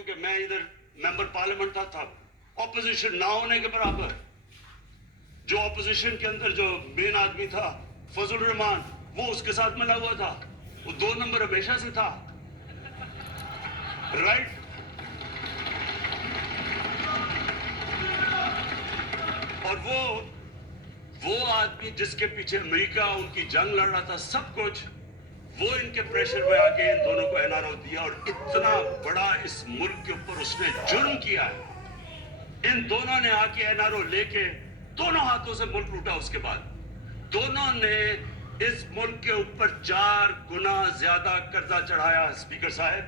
क्योंकि मैं इधर मेंबर पार्लियामेंट था ऑपोजिशन ना होने के बराबर। जो ऑपोजिशन के अंदर जो मेन आदमी था फजल रहमान, वो उसके साथ मिला हुआ था, वो 2 नंबर हमेशा से था, राइट। और वो आदमी जिसके पीछे अमेरिका उनकी जंग लड़ रहा था, सब कुछ, वो इनके प्रेशर में आके इन दोनों को एनआरओ दिया, और इतना बड़ा इस मुल्क के ऊपर उसने जुर्म किया है। इन दोनों ने आके एनआरओ लेके दोनों हाथों से मुल्क लूटा। उसके बाद दोनों ने इस मुल्क के ऊपर 4 गुना ज्यादा कर्जा चढ़ाया। स्पीकर साहब,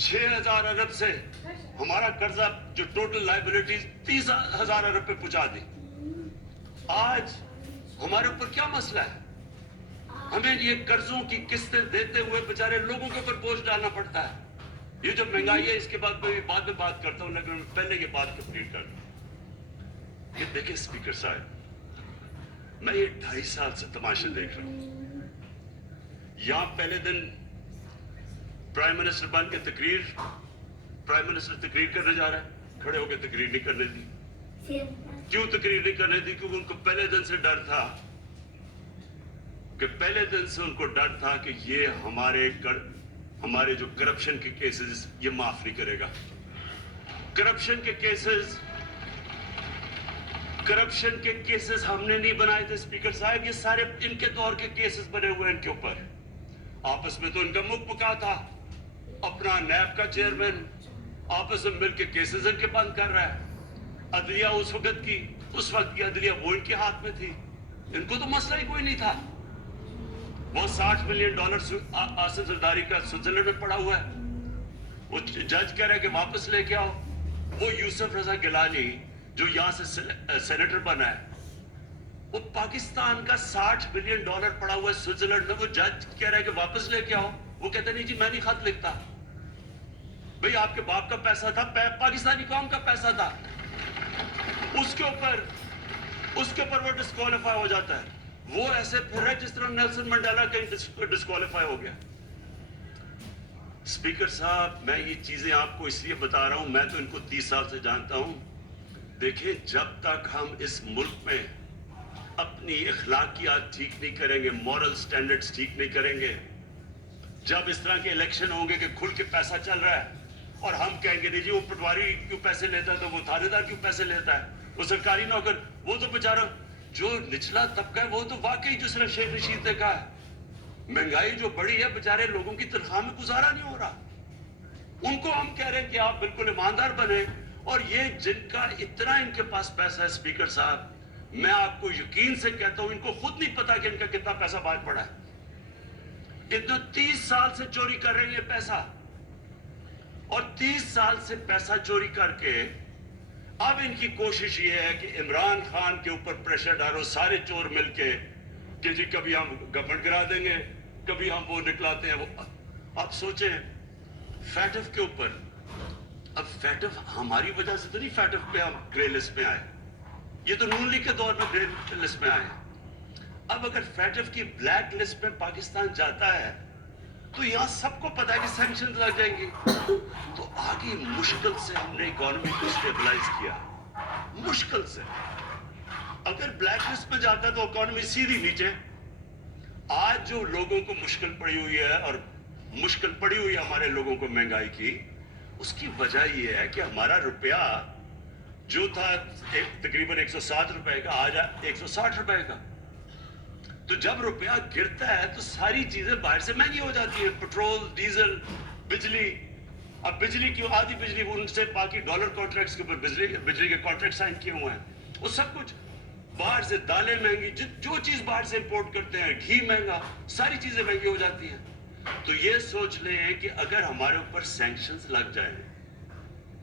6,000 अरब से हमारा कर्जा जो टोटल लाइबिलिटीज 30,000 अरब पे पहुंचा दी। आज हमारे ऊपर क्या मसला है? हमें ये कर्जों की किस्तें देते हुए बेचारे लोगों के ऊपर बोझ डालना पड़ता है। ये जो महंगाई है, इसके बाद मैं बाद में बात करता हूं, लेकिन पहले ये बात कंप्लीट कर दूं। ये देखिए स्पीकर साहब, मैं ये 2.5 साल से तमाशे देख रहा हूं। यहां पहले दिन प्राइम मिनिस्टर बन के प्राइम मिनिस्टर तकरीर करने जा रहा है, खड़े होकर तकरीर नहीं करने दी। क्यों तकरीर नहीं करने दी? क्योंकि उनको पहले दिन से डर था कि ये हमारे जो करप्शन के केसेस ये माफ नहीं करेगा। करप्शन के केसेस हमने नहीं बनाए थे स्पीकर साहब, ये सारे इनके दौर के केसेस बने हुए हैं इनके ऊपर। आपस में तो इनका मुख पुका था, अपना नैब का चेयरमैन आपस में मिलकर केसेस इनके बंद कर रहा है। अदलिया उस वक्त की अदलिया वो इनके हाथ में थी, इनको तो मसला ही कोई नहीं था। वो $60 मिलियन आसिफ जरदारी का स्विट्जरलैंड में पड़ा हुआ है, वो जज कह रहा है कि वापस लेके आओ। वो यूसुफ रजा गिलानी जो यहाँ से सेनेटर बना है, वो पाकिस्तान का $60 मिलियन पड़ा हुआ है स्विट्जरलैंड में, वो जज कह रहा है कि वापस लेके आओ। वो कहता नहीं जी मैं नहीं खत लिखता। भाई आपके बाप का पैसा था, पाकिस्तानी कौम का पैसा था, उसके ऊपर वो डिस्क्वालीफाई हो जाता है। वो ऐसे फिर रहा है जिस तरह नेल्सन मंडेला कहीं डिस्क्वालीफाई हो गया। स्पीकर साहब, मैं ये चीजें आपको इसलिए बता रहा हूं, मैं तो इनको 30 साल से जानता हूं। देखिए, जब तक हम इस मुल्क में अपनी इखलाकियात ठीक नहीं करेंगे, मॉरल स्टैंडर्ड्स ठीक नहीं करेंगे, जब इस तरह के इलेक्शन होंगे कि खुल के पैसा चल रहा है और हम कहेंगे नहीं जी वो पटवारी क्यों पैसे लेता है, तो वो थानेदार क्यों पैसे लेता है, वो सरकारी नौकर, वो तो बेचारा जो निचला तबका है, वो तो वाकई जिस तरह शेख रशीद ने कहा है, महंगाई जो बढ़ी है, बेचारे लोगों की तनख्वाह में गुजारा नहीं हो रहा। उनको हम कह रहे हैं कि आप बिल्कुल ईमानदार बने, और ये जिनका इतना इनके पास पैसा है स्पीकर साहब, मैं आपको यकीन से कहता हूं इनको खुद नहीं पता कि इनका कितना पैसा बाहर पड़ा है। इतना 30 साल से चोरी कर रहे हैं ये पैसा, और 30 साल से पैसा चोरी करके अब इनकी कोशिश ये है कि इमरान खान के ऊपर प्रेशर डालो सारे चोर मिलके कि जी कभी हम गवर्नमेंट गिरा देंगे, कभी हम वो निकलाते हैं वो। आप सोचें फैटफ के ऊपर, अब फैटफ हमारी वजह से तो नहीं फैटफ पे हम ग्रे लिस्ट में आए, ये तो नून लीग के दौर में ग्रे लिस्ट में आए। अब अगर फैटफ की ब्लैक लिस्ट में पाकिस्तान जाता है तो यहां सबको पता है कि सैंक्शन लग जाएंगे, तो आगे मुश्किल से हमने इकोनॉमी को स्टेबलाइज किया, मुश्किल से। अगर ब्लैक लिस्ट में जाता तो इकोनॉमी सीधी नीचे। आज जो लोगों को मुश्किल पड़ी हुई है, और मुश्किल पड़ी हुई है हमारे लोगों को महंगाई की, उसकी वजह यह है कि हमारा रुपया जो था तकरीबन 107 रुपए का, आज 160 रुपए का। तो जब रुपया गिरता है तो सारी चीजें बाहर से महंगी हो जाती है, पेट्रोल, डीजल, बिजली। अब बिजली की आधी बिजली उनसे बाकी डॉलर कॉन्ट्रैक्ट्स के ऊपर बिजली के कॉन्ट्रैक्ट साइन किए हुए हैं, वो सब कुछ बाहर से। दालें महंगी, जो चीज बाहर से इंपोर्ट करते हैं, घी महंगा, सारी चीजें महंगी हो जाती हैं। तो ये सोच लें कि अगर हमारे ऊपर सैंक्शंस लग जाए,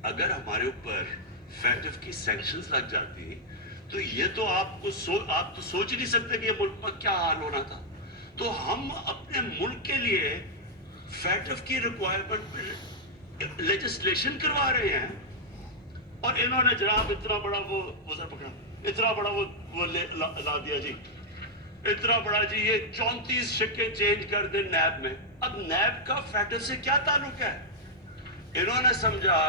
अगर हमारे ऊपर फैटफ की सैंक्शंस लग जाती, तो ये तो आप तो सोच ही नहीं सकते कि ये मुल्क पर क्या हाल होना था। तो हम अपने मुल्क के लिए फैटफ की रिक्वायरमेंट पे लेजिस्लेशन करवा रहे हैं, और इन्होंने जनाब इतना बड़ा वो सर पकड़ा, इतना बड़ा वो ला दिया जी। اتنا بڑا جی یہ 34 سکے چینج کر دیں نیب میں. اب نیب کا فیڈرل سے کیا تعلق ہے؟ انہوں نے سمجھا